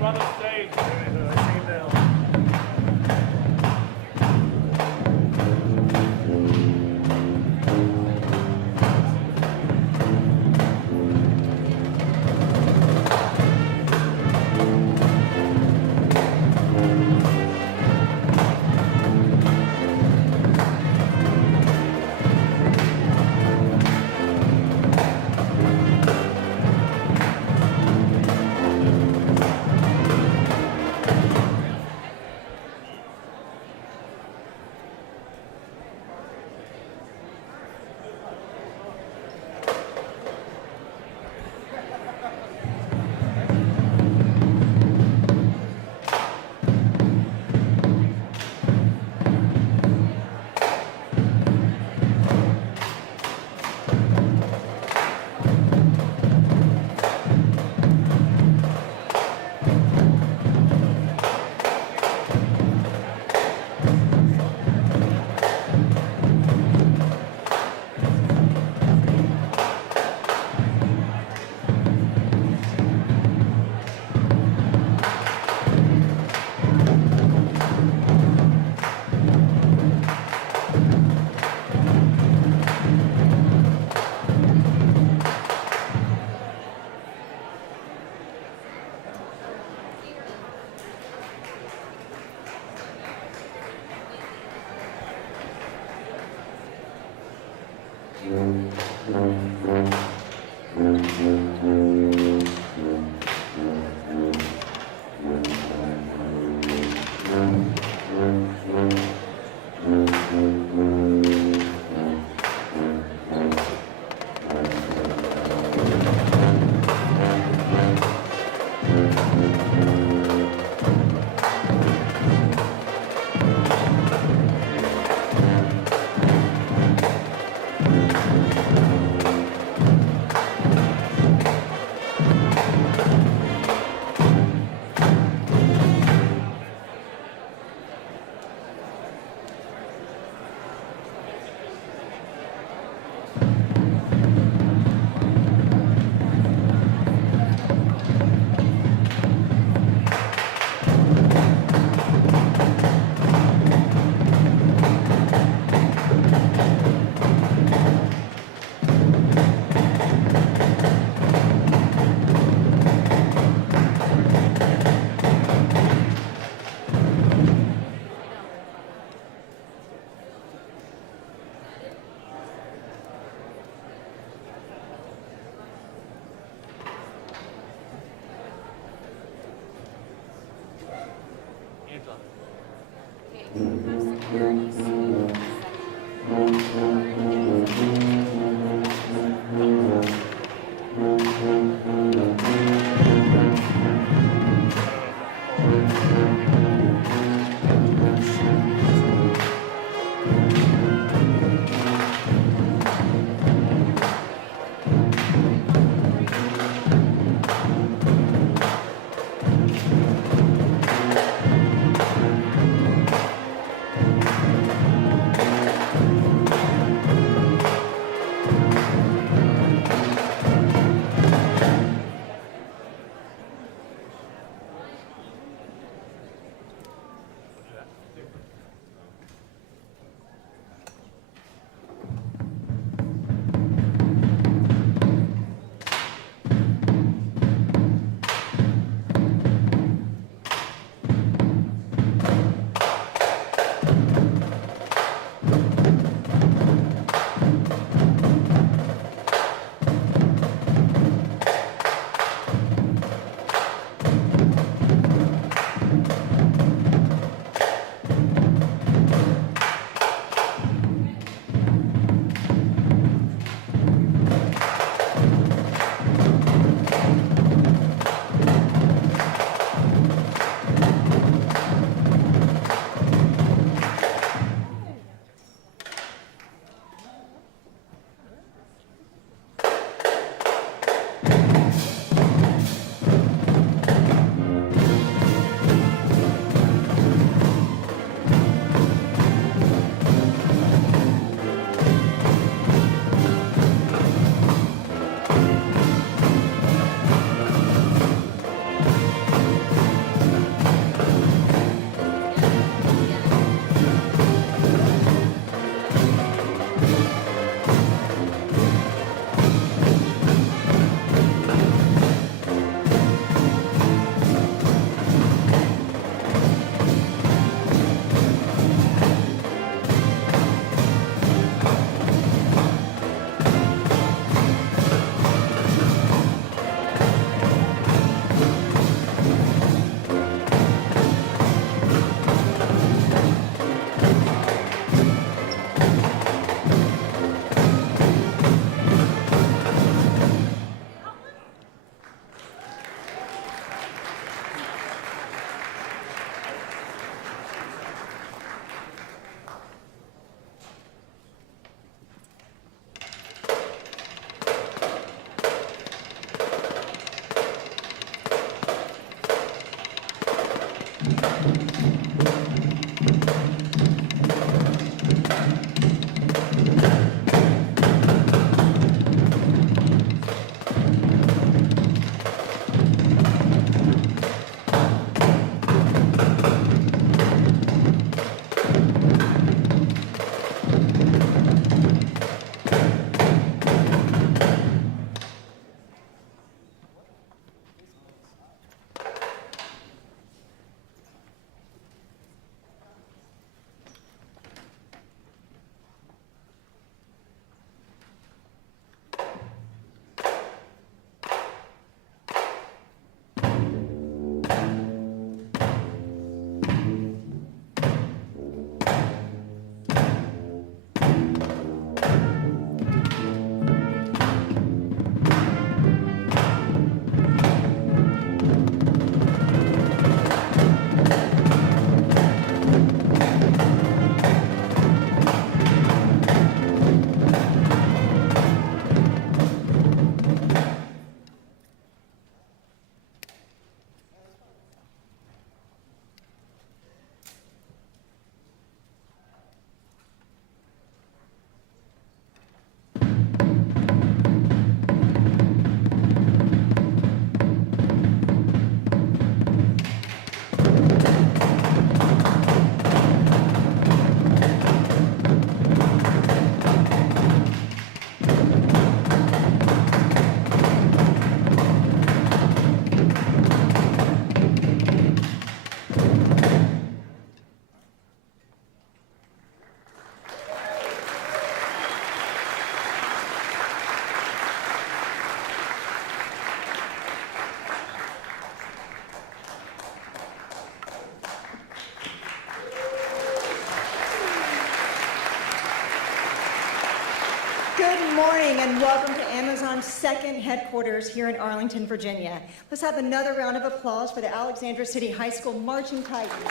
front of stage. I see now. Good morning and welcome to Amazon's second headquarters here in Arlington, Virginia. Let's have another round of applause for the Alexandria City High School Marching Titans.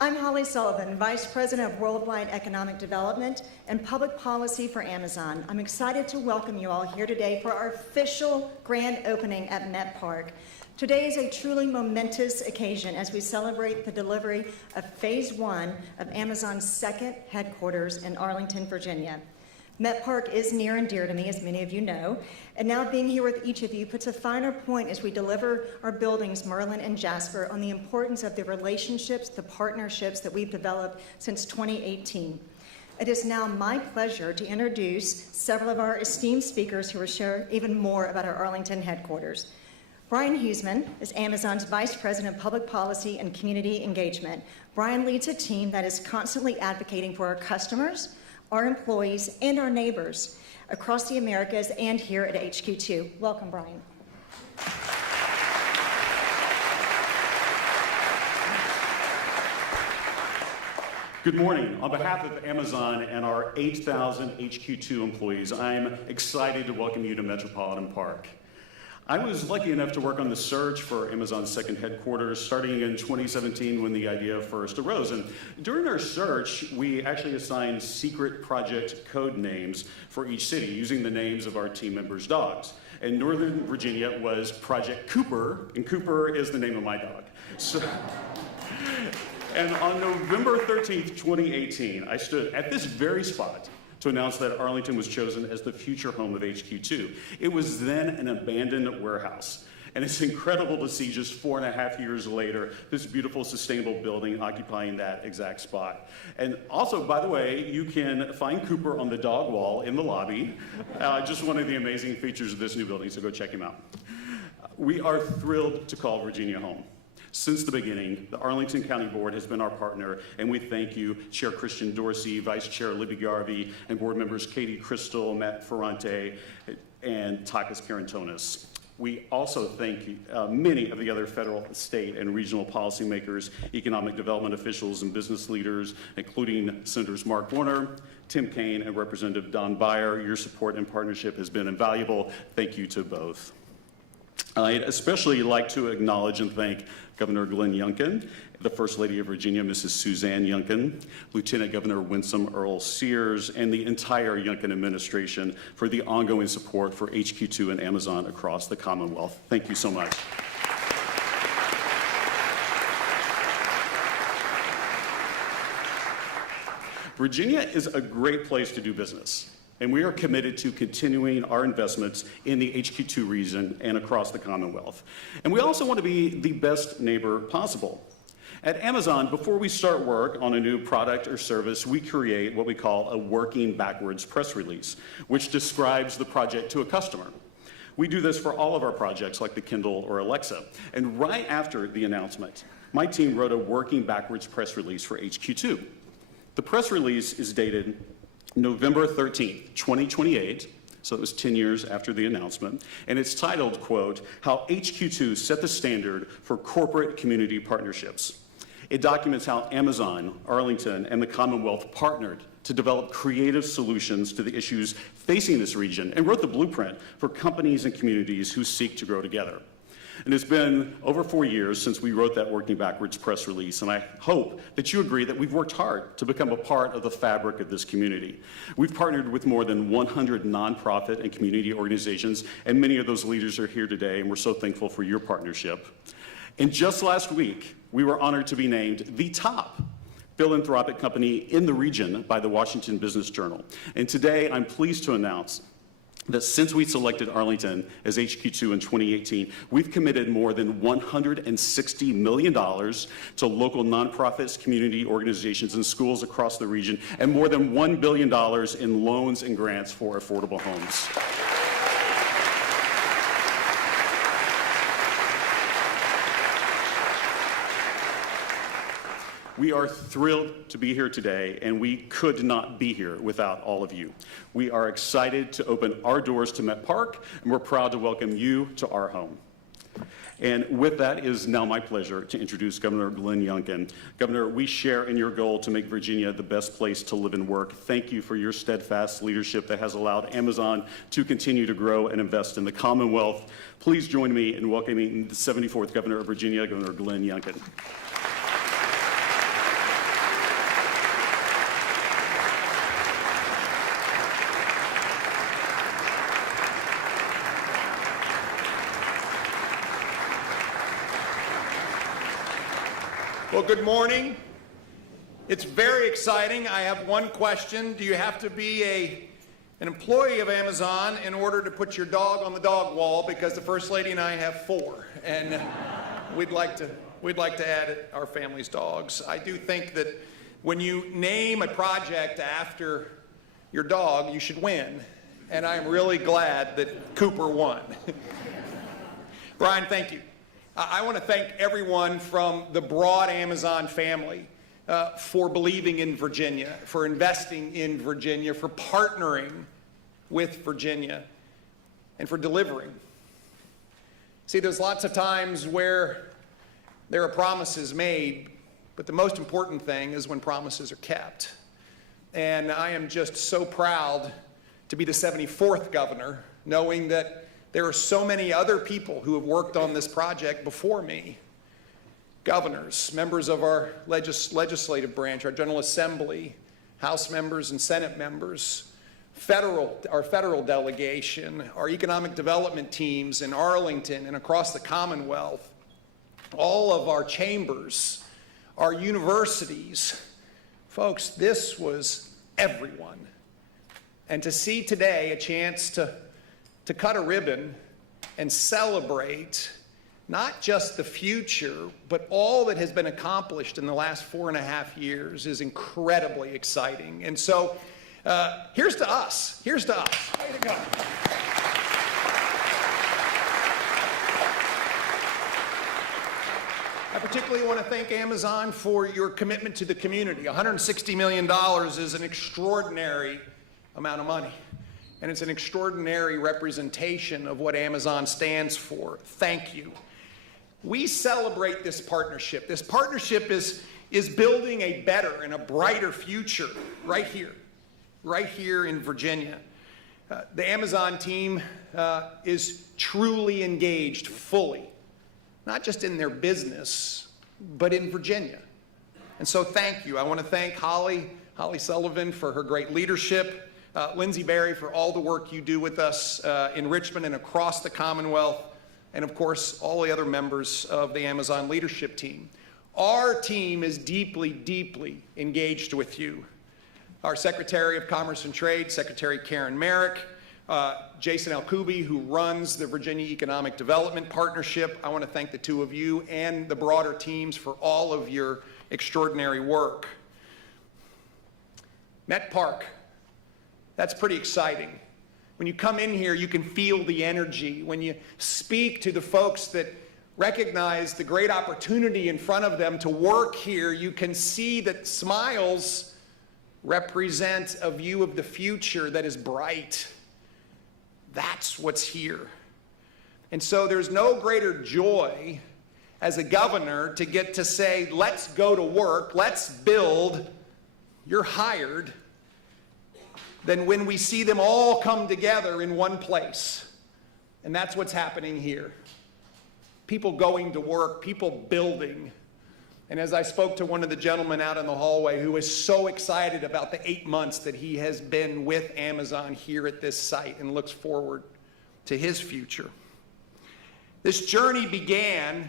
I'm Holly Sullivan, Vice President of Worldwide Economic Development and Public Policy for Amazon. I'm excited to welcome you all here today for our official grand opening at Met Park. Today is a truly momentous occasion as we celebrate the delivery of Phase 1 of Amazon's second headquarters in Arlington, Virginia. Met Park is near and dear to me, as many of you know, and now being here with each of you puts a finer point as we deliver our buildings, Merlin and Jasper, on the importance of the relationships, the partnerships that we've developed since 2018. It is now my pleasure to introduce several of our esteemed speakers who will share even more about our Arlington headquarters. Brian Huseman is Amazon's Vice President of Public Policy and Community Engagement. Brian leads a team that is constantly advocating for our customers, our employees, and our neighbors across the Americas and here at HQ2. Welcome, Brian. Good morning. On behalf of Amazon and our 8,000 HQ2 employees, I'm excited to welcome you to Metropolitan Park. I was lucky enough to work on the search for Amazon's second headquarters starting in 2017 when the idea first arose. And during our search, we actually assigned secret project code names for each city using the names of our team members' dogs. And Northern Virginia was Project Cooper, and Cooper is the name of my dog. And on November 13th, 2018, I stood at this very spot to announce that Arlington was chosen as the future home of HQ2. It was then an abandoned warehouse. And it's incredible to see just 4.5 years later, this beautiful sustainable building occupying that exact spot. And also, by the way, you can find Cooper on the dog wall in the lobby. Just one of the amazing features of this new building, so go check him out. We are thrilled to call Virginia home. Since the beginning, the Arlington County Board has been our partner, and we thank you, Chair Christian Dorsey, Vice Chair Libby Garvey, and board members Katie Crystal, Matt Ferrante, and Takis Karantonis. We also thank many of the other federal, state, and regional policymakers, economic development officials, and business leaders, including Senators Mark Warner, Tim Kaine, and Representative Don Beyer. Your support and partnership has been invaluable. Thank you to both. I'd especially like to acknowledge and thank Governor Glenn Youngkin, the First Lady of Virginia, Mrs. Suzanne Youngkin, Lieutenant Governor Winsome Earl Sears, and the entire Youngkin administration for the ongoing support for HQ2 and Amazon across the Commonwealth. Thank you so much. Virginia is a great place to do business, and we are committed to continuing our investments in the HQ2 region and across the Commonwealth. And we also want to be the best neighbor possible. At Amazon, before we start work on a new product or service, we create what we call a working backwards press release, which describes the project to a customer. We do this for all of our projects like the Kindle or Alexa. And right after the announcement, my team wrote a working backwards press release for HQ2. The press release is dated November 13th, 2028, so it was 10 years after the announcement, and it's titled, quote, "How HQ2 Set the Standard for Corporate Community Partnerships." It documents how Amazon, Arlington, and the Commonwealth partnered to develop creative solutions to the issues facing this region and wrote the blueprint for companies and communities who seek to grow together. And it's been over 4 years since we wrote that working backwards press release, and I hope that you agree that we've worked hard to become a part of the fabric of this community. We've partnered with more than 100 nonprofit and community organizations, and many of those leaders are here today, and we're so thankful for your partnership. And just last week, we were honored to be named the top philanthropic company in the region by the Washington Business Journal. And today, I'm pleased to announce that since we selected Arlington as HQ2 in 2018, we've committed more than $160 million to local nonprofits, community organizations, and schools across the region, and more than $1 billion in loans and grants for affordable homes. We are thrilled to be here today, and we could not be here without all of you. We are excited to open our doors to Met Park, and we're proud to welcome you to our home. And with that, it is now my pleasure to introduce Governor Glenn Youngkin. Governor, we share in your goal to make Virginia the best place to live and work. Thank you for your steadfast leadership that has allowed Amazon to continue to grow and invest in the Commonwealth. Please join me in welcoming the 74th Governor of Virginia, Governor Glenn Youngkin. Well, good morning. It's very exciting. I have one question. Do you have to be an employee of Amazon in order to put your dog on the dog wall? Because the First Lady and I have 4, and we'd like to add our family's dogs. I do think that when you name a project after your dog, you should win, and I'm really glad that Cooper won. Brian, thank you. I want to thank everyone from the broad Amazon family for believing in Virginia, for investing in Virginia, for partnering with Virginia, and for delivering. See, there's lots of times where there are promises made, but the most important thing is when promises are kept. And I am just so proud to be the 74th governor, knowing that there are so many other people who have worked on this project before me. Governors, members of our legislative branch, our General Assembly, House members and Senate members, our federal delegation, our economic development teams in Arlington and across the Commonwealth, all of our chambers, our universities. Folks, this was everyone. And to see today a chance to cut a ribbon and celebrate not just the future, but all that has been accomplished in the last 4.5 years is incredibly exciting. And so here's to us. Here's to us. Way to go. I particularly want to thank Amazon for your commitment to the community. $160 million is an extraordinary amount of money. And it's an extraordinary representation of what Amazon stands for. Thank you. We celebrate this partnership. This partnership is building a better and a brighter future right here in Virginia. The Amazon team is truly engaged fully, not just in their business, but in Virginia. And so thank you. I want to thank Holly Sullivan for her great leadership, Lindsay Berry for all the work you do with us in Richmond and across the Commonwealth, and of course, all the other members of the Amazon leadership team. Our team is deeply, deeply engaged with you. Our Secretary of Commerce and Trade, Secretary Karen Merrick, Jason Alkubi, who runs the Virginia Economic Development Partnership. I want to thank the two of you and the broader teams for all of your extraordinary work. Met Park, that's pretty exciting. When you come in here, you can feel the energy. When you speak to the folks that recognize the great opportunity in front of them to work here, you can see that smiles represent a view of the future that is bright. That's what's here. And so there's no greater joy as a governor to get to say, let's go to work, let's build, you're hired, than when we see them all come together in one place. And that's what's happening here. People going to work, people building. And as I spoke to one of the gentlemen out in the hallway who is so excited about the 8 months that he has been with Amazon here at this site and looks forward to his future. This journey began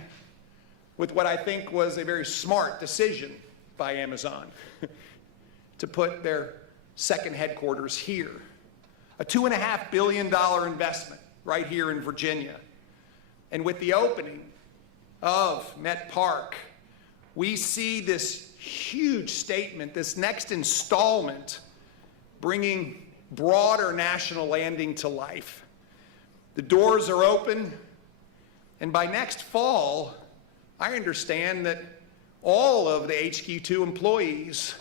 with what I think was a very smart decision by Amazon to put their second headquarters here. A $2.5 billion investment right here in Virginia. And with the opening of Met Park, we see this huge statement, this next installment, bringing broader national landing to life. The doors are open, and by next fall, I understand that all of the HQ2 employees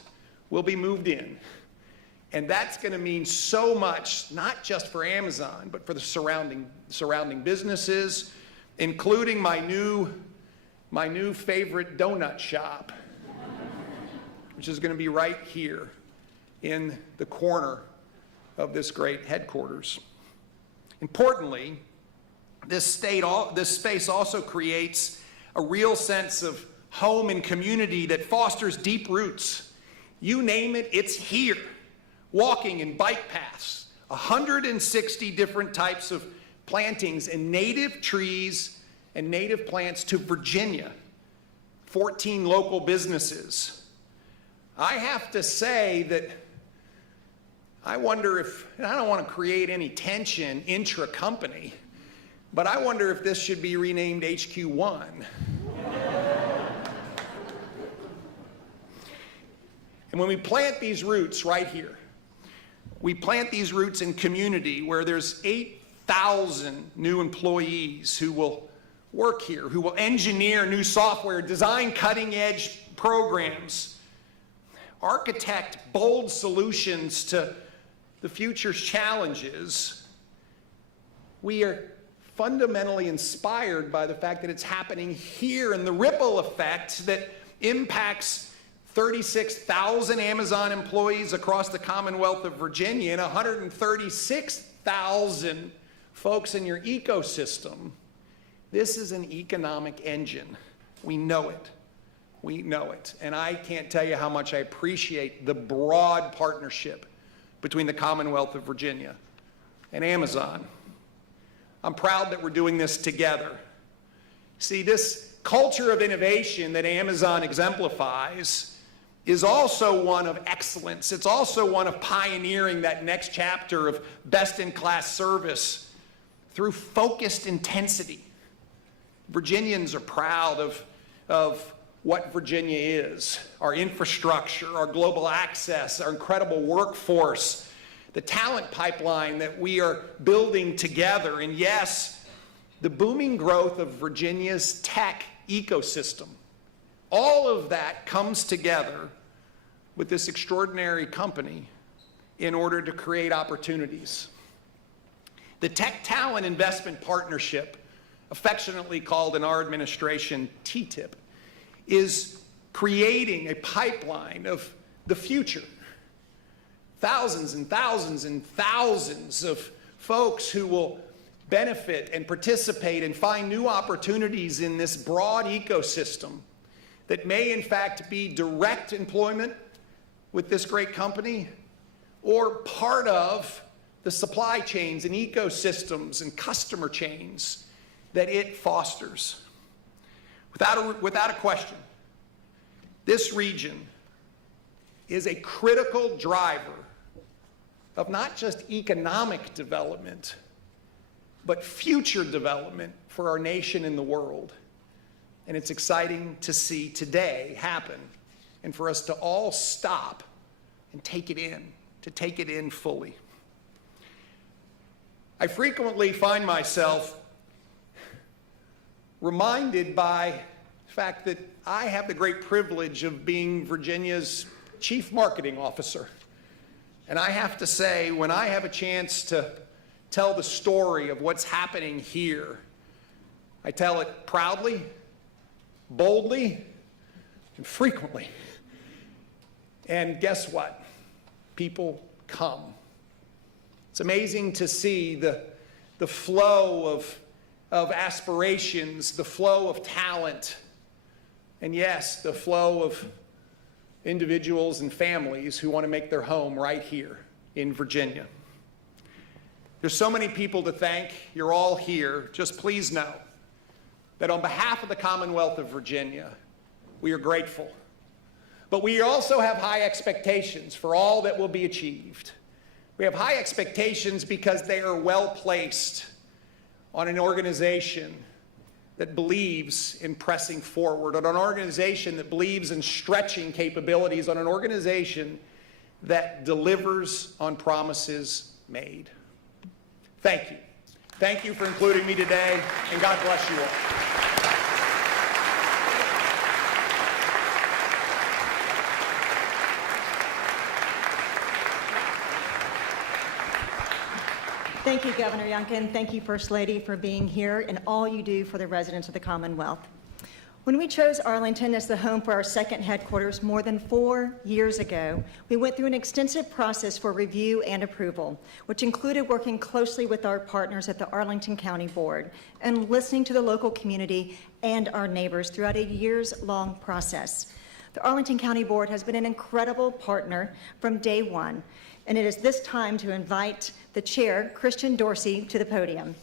will be moved in. And that's going to mean so much, not just for Amazon, but for the surrounding businesses, including my new favorite donut shop, which is going to be right here in the corner of this great headquarters. Importantly, this space also creates a real sense of home and community that fosters deep roots. You name it, it's here. Walking and bike paths, 160 different types of plantings and native trees and native plants to Virginia, 14 local businesses. I have to say that I wonder if, and I don't want to create any tension intra-company, but I wonder if this should be renamed HQ1. And when we plant these roots right here, we plant these roots in community where there's 8,000 new employees who will work here, who will engineer new software, design cutting-edge programs, architect bold solutions to the future's challenges. We are fundamentally inspired by the fact that it's happening here and the ripple effect that impacts 36,000 Amazon employees across the Commonwealth of Virginia and 136,000 folks in your ecosystem. This is an economic engine. We know it. We know it. And I can't tell you how much I appreciate the broad partnership between the Commonwealth of Virginia and Amazon. I'm proud that we're doing this together. See, this culture of innovation that Amazon exemplifies is also one of excellence. It's also one of pioneering that next chapter of best-in-class service through focused intensity. Virginians are proud of what Virginia is, our infrastructure, our global access, our incredible workforce, the talent pipeline that we are building together, and yes, the booming growth of Virginia's tech ecosystem. All of that comes together with this extraordinary company in order to create opportunities. The Tech Talent Investment Partnership, affectionately called in our administration TTIP, is creating a pipeline of the future thousands and thousands and thousands of folks who will benefit and participate and find new opportunities in this broad ecosystem that may in fact be direct employment with this great company or part of the supply chains and ecosystems and customer chains that it fosters. Without a question, this region is a critical driver of not just economic development, but future development for our nation and the world. And it's exciting to see today happen and for us to all stop and take it in fully. I frequently find myself reminded by the fact that I have the great privilege of being Virginia's Chief Marketing Officer. And I have to say, when I have a chance to tell the story of what's happening here, I tell it proudly, boldly, and frequently. And guess what? People come. It's amazing to see the flow of aspirations, the flow of talent, and yes, the flow of individuals and families who want to make their home right here in Virginia. There's so many people to thank. You're all here. Just please know that on behalf of the Commonwealth of Virginia, we are grateful. But we also have high expectations for all that will be achieved. We have high expectations because they are well placed on an organization that believes in pressing forward, on an organization that believes in stretching capabilities, on an organization that delivers on promises made. Thank you. Thank you for including me today, and God bless you all. Thank you, Governor Youngkin. Thank you, First Lady, for being here and all you do for the residents of the Commonwealth. When we chose Arlington as the home for our second headquarters more than 4 years ago, we went through an extensive process for review and approval, which included working closely with our partners at the Arlington County Board and listening to the local community and our neighbors throughout a years-long process. The Arlington County Board has been an incredible partner from day one, and it is this time to invite the chair, Christian Dorsey, to the podium.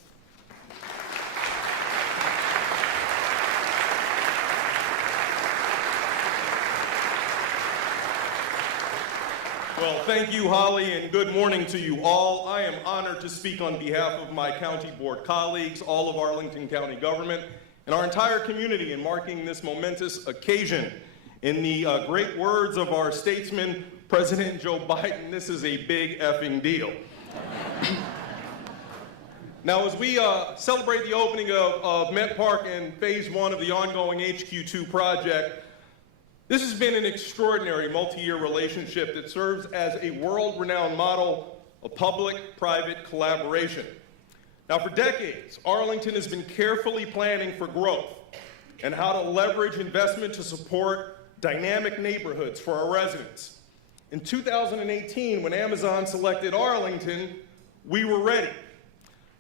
Well, thank you, Holly, and good morning to you all. I am honored to speak on behalf of my county board colleagues, all of Arlington County government, and our entire community in marking this momentous occasion. In the great words of our statesman, President Joe Biden, this is a big effing deal. Now, as we celebrate the opening of Met Park and Phase 1 of the ongoing HQ2 project, this has been an extraordinary multi-year relationship that serves as a world-renowned model of public-private collaboration. Now, for decades, Arlington has been carefully planning for growth and how to leverage investment to support dynamic neighborhoods for our residents. In 2018, when Amazon selected Arlington, we were ready.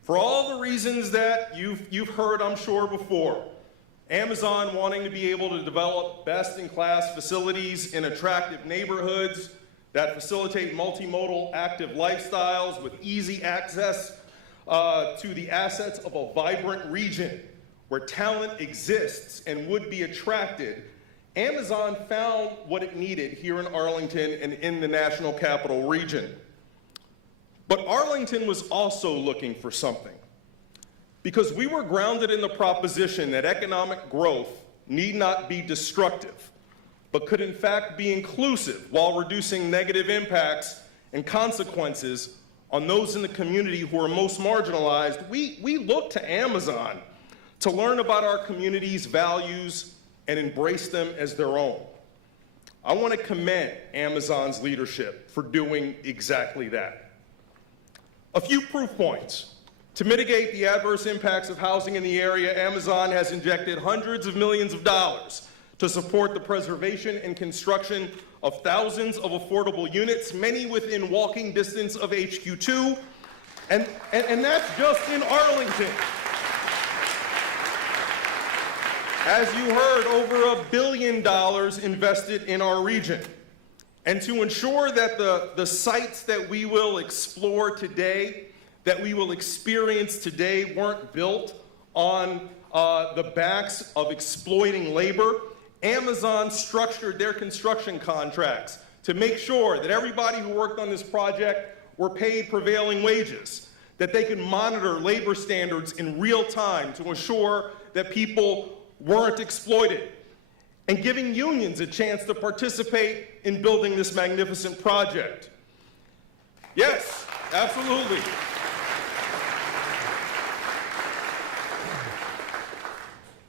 For all the reasons that you've heard, I'm sure, before. Amazon wanting to be able to develop best-in-class facilities in attractive neighborhoods that facilitate multimodal active lifestyles with easy access to the assets of a vibrant region where talent exists and would be attracted. Amazon found what it needed here in Arlington and in the National Capital Region. But Arlington was also looking for something, because we were grounded in the proposition that economic growth need not be destructive, but could in fact be inclusive while reducing negative impacts and consequences on those in the community who are most marginalized. We looked to Amazon to learn about our community's values and embrace them as their own. I want to commend Amazon's leadership for doing exactly that. A few proof points. To mitigate the adverse impacts of housing in the area, Amazon has injected hundreds of millions of dollars to support the preservation and construction of thousands of affordable units, many within walking distance of HQ2, and that's just in Arlington. As you heard, over $1 billion invested in our region. And to ensure that the sites that we will explore today, that we will experience today, weren't built on the backs of exploiting labor, Amazon structured their construction contracts to make sure that everybody who worked on this project were paid prevailing wages, that they could monitor labor standards in real time to ensure that people weren't exploited, and giving unions a chance to participate in building this magnificent project. Yes, absolutely.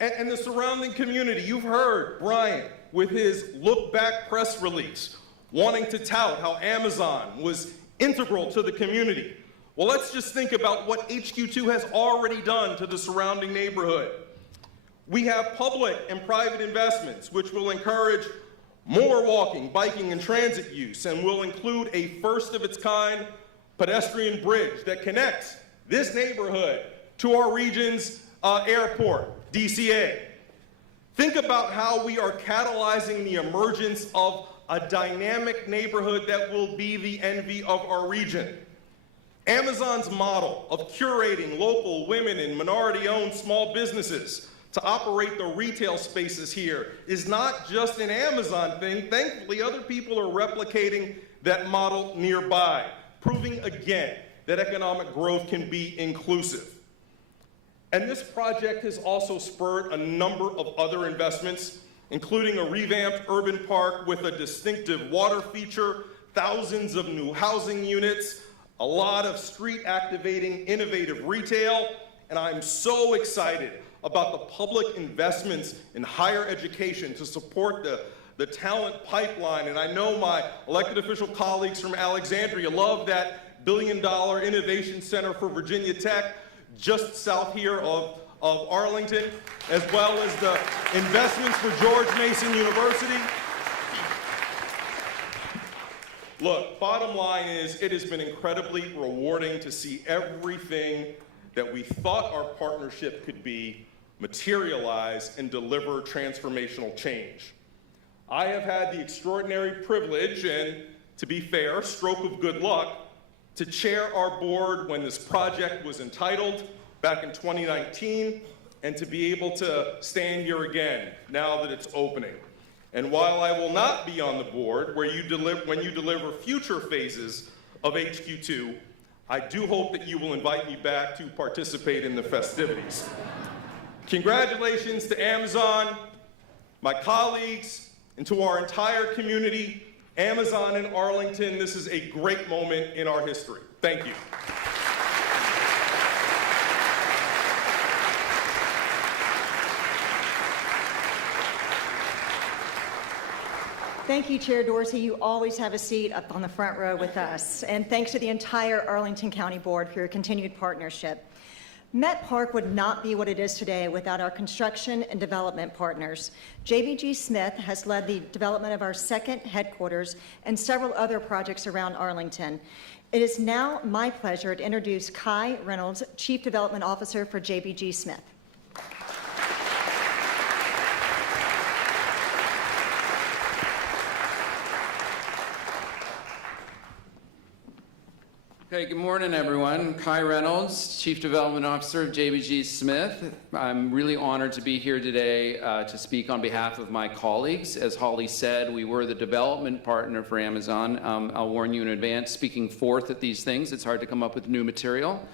And the surrounding community, you've heard Brian with his look back press release, wanting to tout how Amazon was integral to the community. Well, let's just think about what HQ2 has already done to the surrounding neighborhood. We have public and private investments which will encourage more walking, biking, and transit use, and will include a first-of-its-kind pedestrian bridge that connects this neighborhood to our region's airport, DCA. Think about how we are catalyzing the emergence of a dynamic neighborhood that will be the envy of our region. Amazon's model of curating local women and minority-owned small businesses to operate the retail spaces here is not just an Amazon thing. Thankfully, other people are replicating that model nearby, proving again that economic growth can be inclusive. And this project has also spurred a number of other investments, including a revamped urban park with a distinctive water feature, thousands of new housing units, a lot of street activating innovative retail, and I'm so excited about the public investments in higher education to support the talent pipeline. And I know my elected official colleagues from Alexandria love that $1 billion innovation center for Virginia Tech just south here of Arlington, as well as the investments for George Mason University. Look, bottom line is, it has been incredibly rewarding to see everything that we thought our partnership could be materialize and deliver transformational change. I have had the extraordinary privilege and, to be fair, stroke of good luck, to chair our board when this project was entitled back in 2019, and to be able to stand here again now that it's opening. And while I will not be on the board when you deliver future phases of HQ2, I do hope that you will invite me back to participate in the festivities. Congratulations to Amazon, my colleagues, and to our entire community. Amazon in Arlington, this is a great moment in our history. Thank you. Thank you, Chair Dorsey. You always have a seat up on the front row with us. And thanks to the entire Arlington County Board for your continued partnership. Met Park would not be what it is today without our construction and development partners. JBG Smith has led the development of our second headquarters and several other projects around Arlington. It is now my pleasure to introduce Kai Reynolds, Chief Development Officer for JBG Smith. Okay, good morning, everyone. Kai Reynolds, Chief Development Officer of JBG Smith. I'm really honored to be here today to speak on behalf of my colleagues. As Holly said, we were the development partner for Amazon. I'll warn you in advance, speaking forth at these things, it's hard to come up with new material.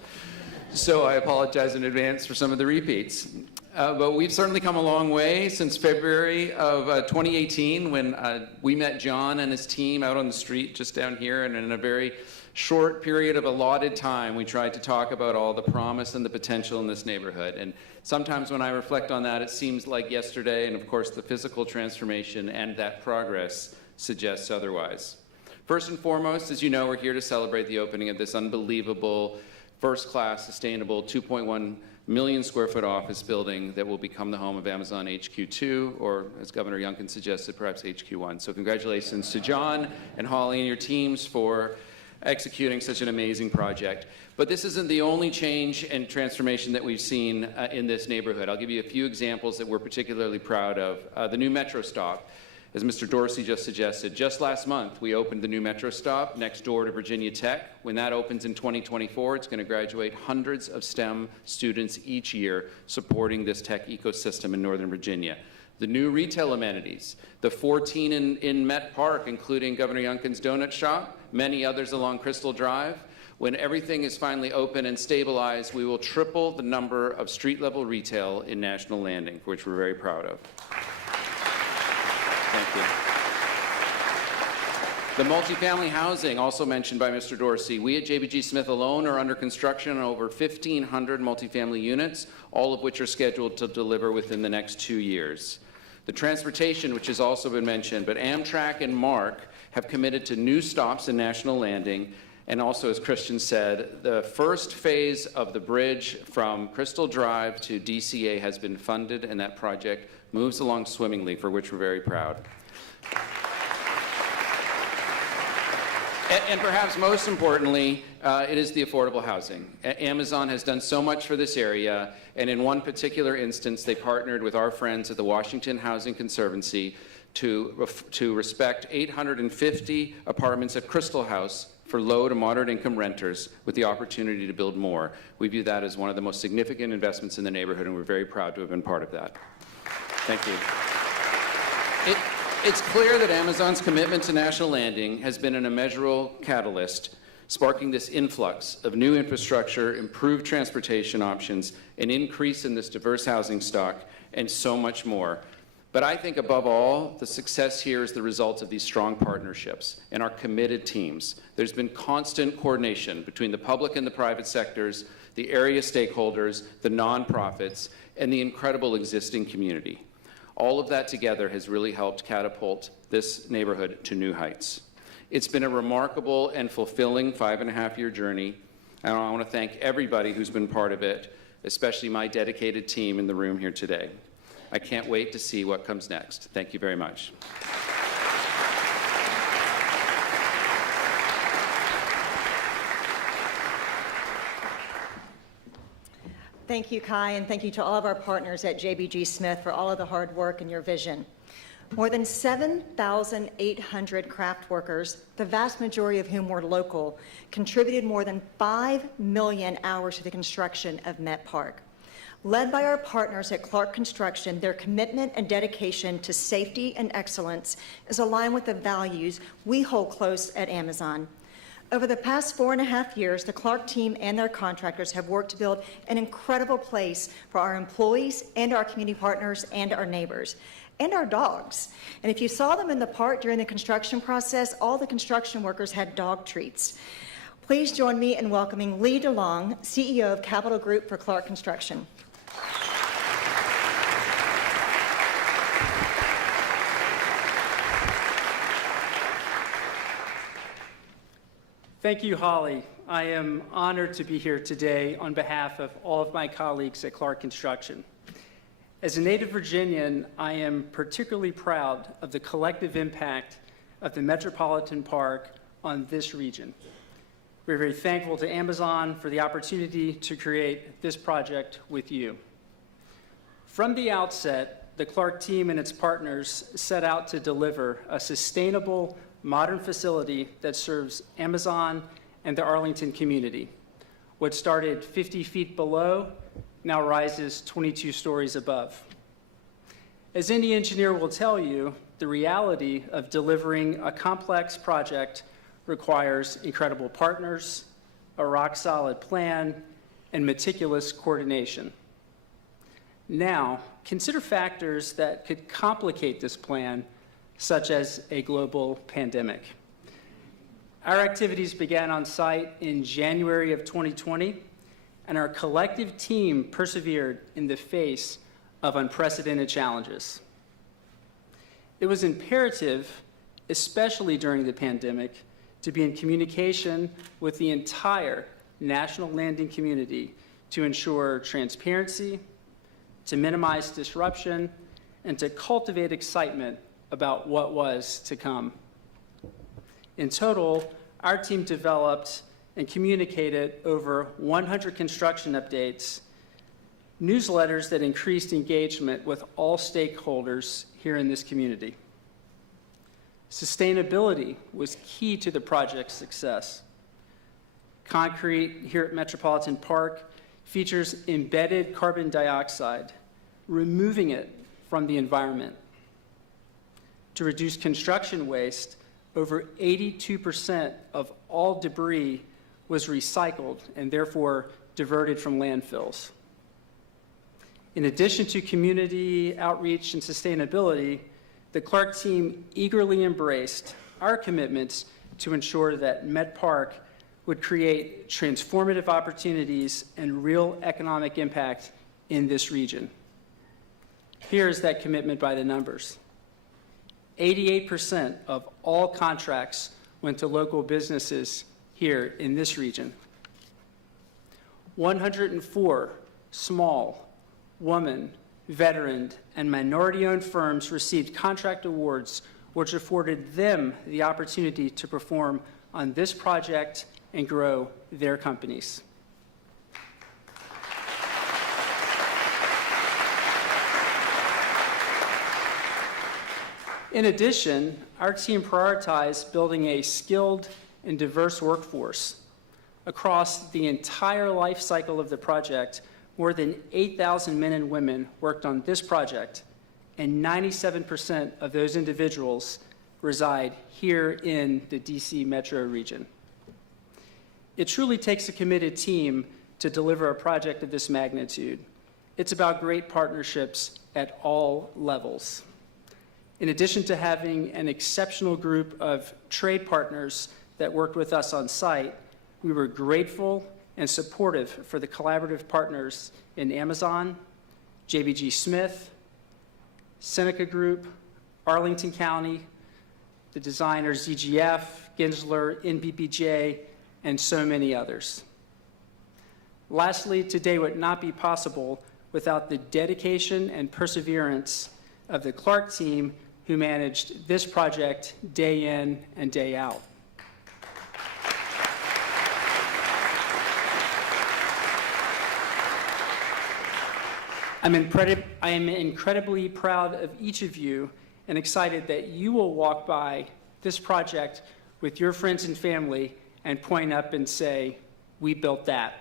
So I apologize in advance for some of the repeats. But we've certainly come a long way since February of 2018 when we met John and his team out on the street just down here, and in a very short period of allotted time, we tried to talk about all the promise and the potential in this neighborhood. And sometimes when I reflect on that, it seems like yesterday, and of course the physical transformation and that progress suggests otherwise. First and foremost, as you know, we're here to celebrate the opening of this unbelievable, first-class, sustainable 2.1 million square foot office building that will become the home of Amazon HQ2, or as Governor Youngkin suggested, perhaps HQ1. So congratulations to John and Holly and your teams for executing such an amazing project. But this isn't the only change and transformation that we've seen in this neighborhood. I'll give you a few examples that we're particularly proud of. The new Metro stop, as Mr. Dorsey just suggested, just last month we opened the new Metro stop next door to Virginia Tech. When that opens in 2024, it's going to graduate hundreds of STEM students each year supporting this tech ecosystem in Northern Virginia. The new retail amenities, the 14 in Met Park, including Governor Youngkin's Donut Shop, many others along Crystal Drive. When everything is finally open and stabilized, we will triple the number of street-level retail in National Landing, which we're very proud of. Thank you. The multifamily housing, also mentioned by Mr. Dorsey. We at JBG Smith alone are under construction on over 1,500 multifamily units, all of which are scheduled to deliver within the next 2 years. The transportation, which has also been mentioned, but Amtrak and MARC have committed to new stops in National Landing. And also, as Christian said, the first phase of the bridge from Crystal Drive to DCA has been funded, and that project moves along swimmingly, for which we're very proud. And perhaps most importantly, it is the affordable housing. Amazon has done so much for this area, and in one particular instance, they partnered with our friends at the Washington Housing Conservancy to respect 850 apartments at Crystal House for low to moderate income renters with the opportunity to build more. We view that as one of the most significant investments in the neighborhood, and we're very proud to have been part of that. Thank you. It's clear that Amazon's commitment to National Landing has been an immeasurable catalyst, sparking this influx of new infrastructure, improved transportation options, an increase in this diverse housing stock, and so much more. But I think above all, the success here is the result of these strong partnerships and our committed teams. There's been constant coordination between the public and the private sectors, the area stakeholders, the nonprofits, and the incredible existing community. All of that together has really helped catapult this neighborhood to new heights. It's been a remarkable and fulfilling 5.5-year journey, and I want to thank everybody who's been part of it, especially my dedicated team in the room here today. I can't wait to see what comes next. Thank you very much. Thank you, Kai, and thank you to all of our partners at JBG Smith for all of the hard work and your vision. More than 7,800 craft workers, the vast majority of whom were local, contributed more than 5 million hours to the construction of Met Park. Led by our partners at Clark Construction, their commitment and dedication to safety and excellence is aligned with the values we hold close at Amazon. Over the past 4.5 years, the Clark team and their contractors have worked to build an incredible place for our employees and our community partners and our neighbors, and our dogs. And if you saw them in the park during the construction process, all the construction workers had dog treats. Please join me in welcoming Lee DeLong, CEO of Capital Group for Clark Construction. Thank you, Holly. I am honored to be here today on behalf of all of my colleagues at Clark Construction. As a native Virginian, I am particularly proud of the collective impact of the Metropolitan Park on this region. We're very thankful to Amazon for the opportunity to create this project with you. From the outset, the Clark team and its partners set out to deliver a sustainable, modern facility that serves Amazon and the Arlington community. What started 50 feet below now rises 22 stories above. As any engineer will tell you, the reality of delivering a complex project requires incredible partners, a rock-solid plan, and meticulous coordination. Now, consider factors that could complicate this plan, such as a global pandemic. Our activities began on site in January of 2020, and our collective team persevered in the face of unprecedented challenges. It was imperative, especially during the pandemic, to be in communication with the entire National Landing community to ensure transparency, to minimize disruption, and to cultivate excitement about what was to come. In total, our team developed and communicated over 100 construction updates, newsletters that increased engagement with all stakeholders here in this community. Sustainability was key to the project's success. Concrete here at Metropolitan Park features embedded carbon dioxide, removing it from the environment. To reduce construction waste, over 82% of all debris was recycled and therefore diverted from landfills. In addition to community outreach and sustainability, the Clark team eagerly embraced our commitments to ensure that Met Park would create transformative opportunities and real economic impact in this region. Here's that commitment by the numbers. 88% of all contracts went to local businesses here in this region. 104 small, woman, veteran, and minority-owned firms received contract awards which afforded them the opportunity to perform on this project and grow their companies. In addition, our team prioritized building a skilled and diverse workforce. Across the entire life cycle of the project, more than 8,000 men and women worked on this project, and 97% of those individuals reside here in the DC metro region. It truly takes a committed team to deliver a project of this magnitude. It's about great partnerships at all levels. In addition to having an exceptional group of trade partners that worked with us on site, we were grateful and supportive for the collaborative partners in Amazon, JBG Smith, Seneca Group, Arlington County, the designers ZGF, Gensler, NBPJ, and so many others. Lastly, today would not be possible without the dedication and perseverance of the Clark team who managed this project day in and day out. I am incredibly proud of each of you and excited that you will walk by this project with your friends and family and point up and say, "We built that."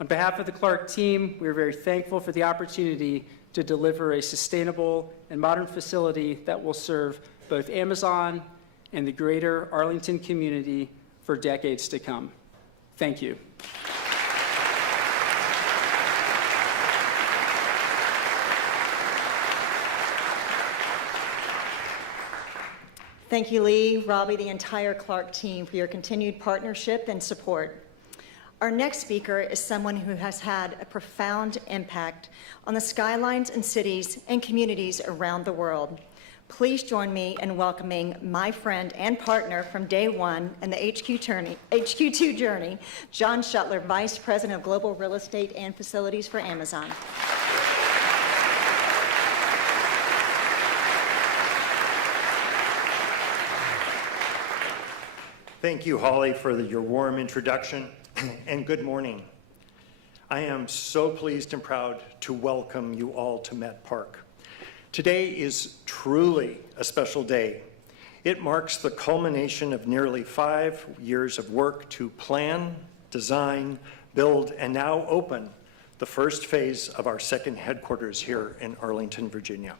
On behalf of the Clark team, we are very thankful for the opportunity to deliver a sustainable and modern facility that will serve both Amazon and the greater Arlington community for decades to come. Thank you. Thank you, Lee, Robbie, the entire Clark team for your continued partnership and support. Our next speaker is someone who has had a profound impact on the skylines and cities and communities around the world. Please join me in welcoming my friend and partner from day one in the HQ2 journey, John Shuttler, Vice President of Global Real Estate and Facilities for Amazon. Thank you, Holly, for your warm introduction, and good morning. I am so pleased and proud to welcome you all to Met Park. Today is truly a special day. It marks the culmination of nearly 5 years of work to plan, design, build, and now open the first phase of our second headquarters here in Arlington, Virginia.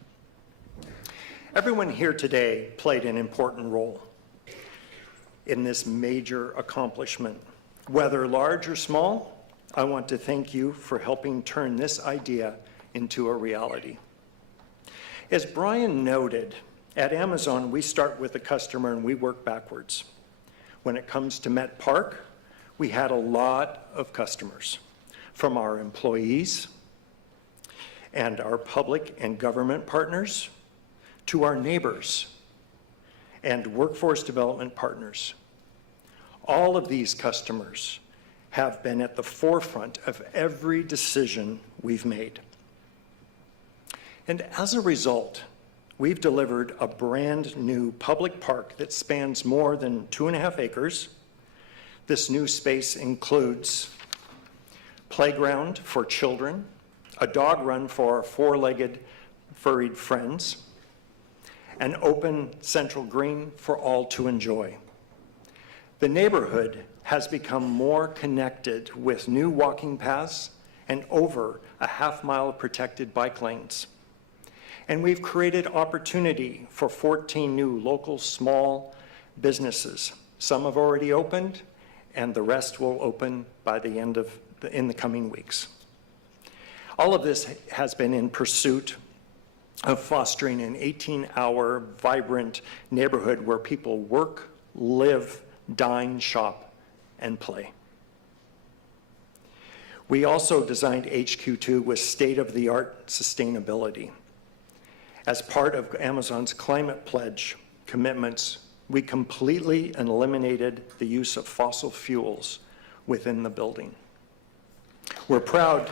Everyone here today played an important role in this major accomplishment. Whether large or small, I want to thank you for helping turn this idea into a reality. As Brian noted, at Amazon, we start with the customer and we work backwards. When it comes to Met Park, we had a lot of customers, from our employees and our public and government partners to our neighbors and workforce development partners. All of these customers have been at the forefront of every decision we've made. And as a result, we've delivered a brand new public park that spans more than 2.5 acres. This new space includes playground for children, a dog run for our four-legged furried friends, an open central green for all to enjoy. The neighborhood has become more connected with new walking paths and over a half-mile protected bike lanes. And we've created opportunity for 14 new local small businesses. Some have already opened, and the rest will open by the end of in the coming weeks. All of this has been in pursuit of fostering an 18-hour vibrant neighborhood where people work, live, dine, shop, and play. We also designed HQ2 with state-of-the-art sustainability. As part of Amazon's climate pledge commitments, we completely eliminated the use of fossil fuels within the building. We're proud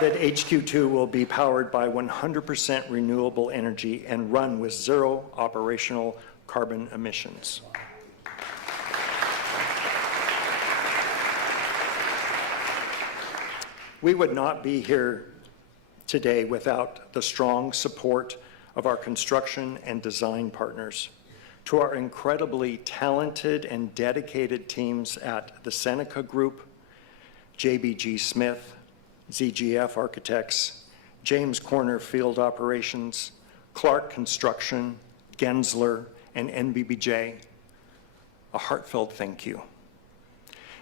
that HQ2 will be powered by 100% renewable energy and run with zero operational carbon emissions. We would not be here today without the strong support of our construction and design partners. To our incredibly talented and dedicated teams at the Seneca Group, JBG Smith, ZGF Architects, James Corner Field Operations, Clark Construction, Gensler, and NBBJ, a heartfelt thank you.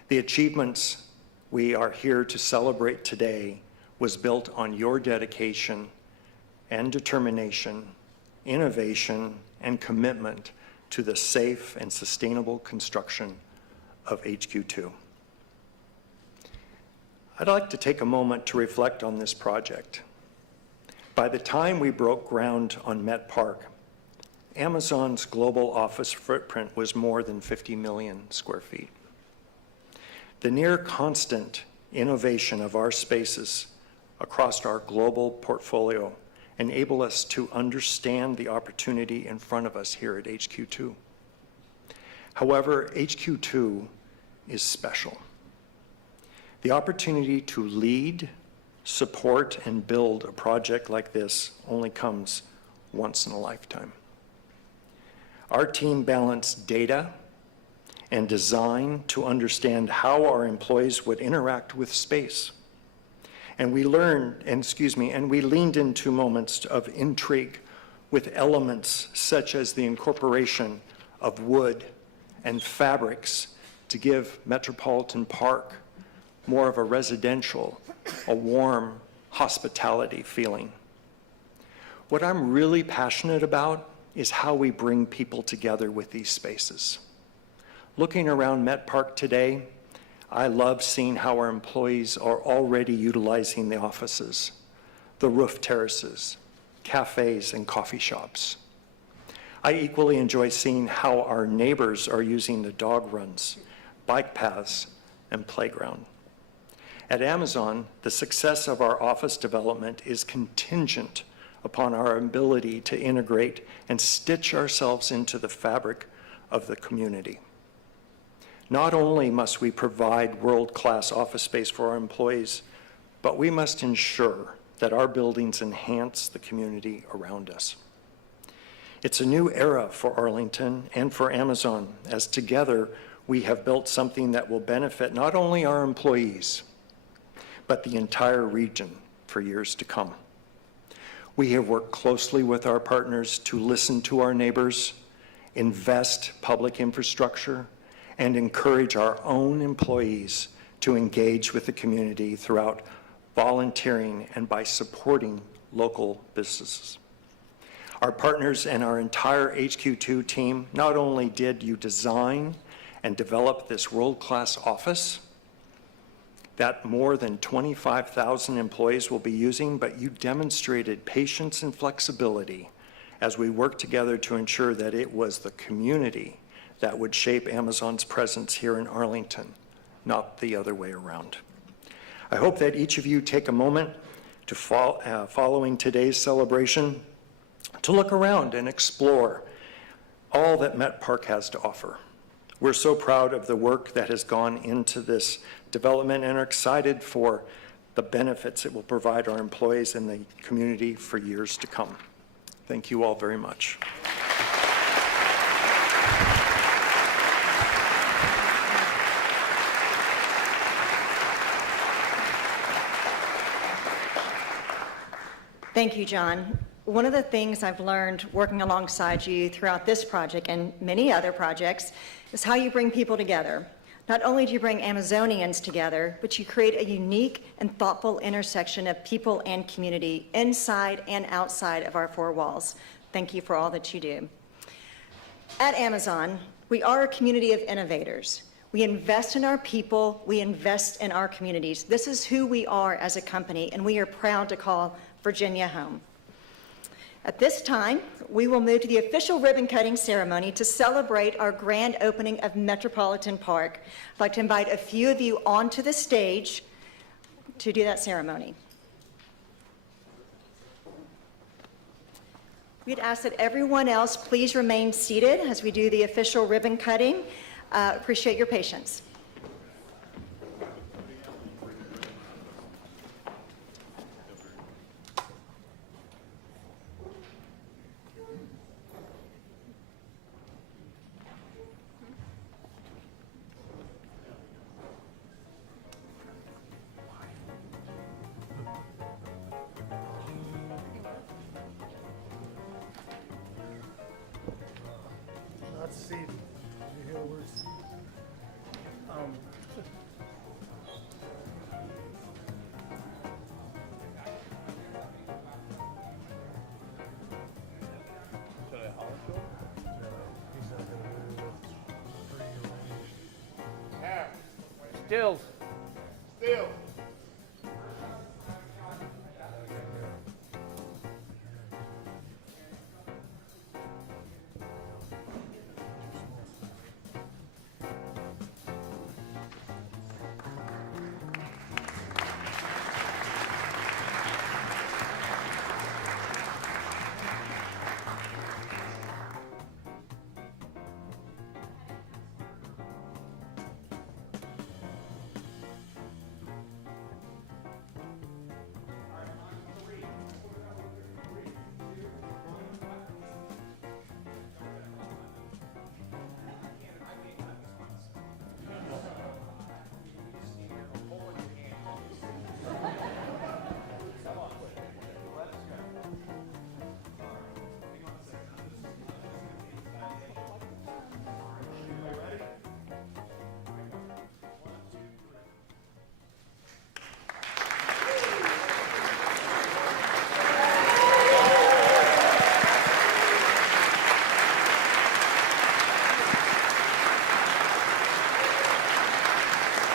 The achievements we are here to celebrate today was built on your dedication and determination, innovation, and commitment to the safe and sustainable construction of HQ2. I'd like to take a moment to reflect on this project. By the time we broke ground on Met Park, Amazon's global office footprint was more than 50 million square feet. The near constant innovation of our spaces across our global portfolio enable us to understand the opportunity in front of us here at HQ2. However, HQ2 is special. The opportunity to lead, support, and build a project like this only comes once in a lifetime. Our team balanced data and design to understand how our employees would interact with space. And we leaned into moments of intrigue with elements such as the incorporation of wood and fabrics to give Metropolitan Park more of a residential, a warm hospitality feeling. What I'm really passionate about is how we bring people together with these spaces. Looking around Met Park today, I love seeing how our employees are already utilizing the offices, the roof terraces, cafes, and coffee shops. I equally enjoy seeing how our neighbors are using the dog runs, bike paths, and playground. At Amazon, the success of our office development is contingent upon our ability to integrate and stitch ourselves into the fabric of the community. Not only must we provide world-class office space for our employees, but we must ensure that our buildings enhance the community around us. It's a new era for Arlington and for Amazon, as together we have built something that will benefit not only our employees, but the entire region for years to come. We have worked closely with our partners to listen to our neighbors, invest public infrastructure, and encourage our own employees to engage with the community throughout volunteering and by supporting local businesses. Our partners and our entire HQ2 team, not only did you design and develop this world-class office that more than 25,000 employees will be using, but you demonstrated patience and flexibility as we worked together to ensure that it was the community that would shape Amazon's presence here in Arlington, not the other way around. I hope that each of you take a moment to following today's celebration to look around and explore all that Met Park has to offer. We're so proud of the work that has gone into this development and are excited for the benefits it will provide our employees and the community for years to come. Thank you all very much. Thank you, John. One of the things I've learned working alongside you throughout this project and many other projects is how you bring people together. Not only do you bring Amazonians together, but you create a unique and thoughtful intersection of people and community inside and outside of our four walls. Thank you for all that you do. At Amazon, we are a community of innovators. We invest in our people, we invest in our communities. This is who we are as a company, and we are proud to call Virginia home. At this time, we will move to the official ribbon-cutting ceremony to celebrate our grand opening of Metropolitan Park. I'd like to invite a few of you onto the stage to do that ceremony. We'd ask that everyone else please remain seated as we do the official ribbon cutting. Appreciate your patience. Not seated. You hear the word seated? He's not gonna move it. Prearranged. Still. Still.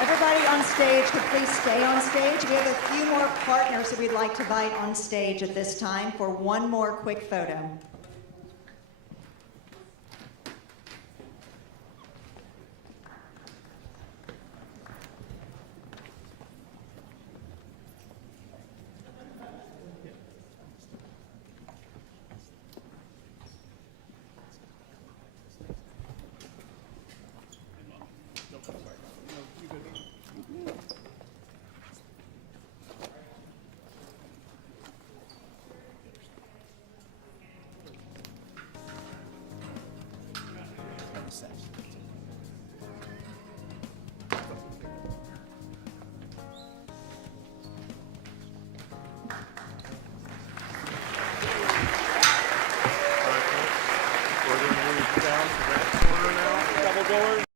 Everybody on stage could please stay on stage. We have a few more partners that we'd like to invite on stage at this time for one more quick photo. We're gonna move down to that corner now. Double doors.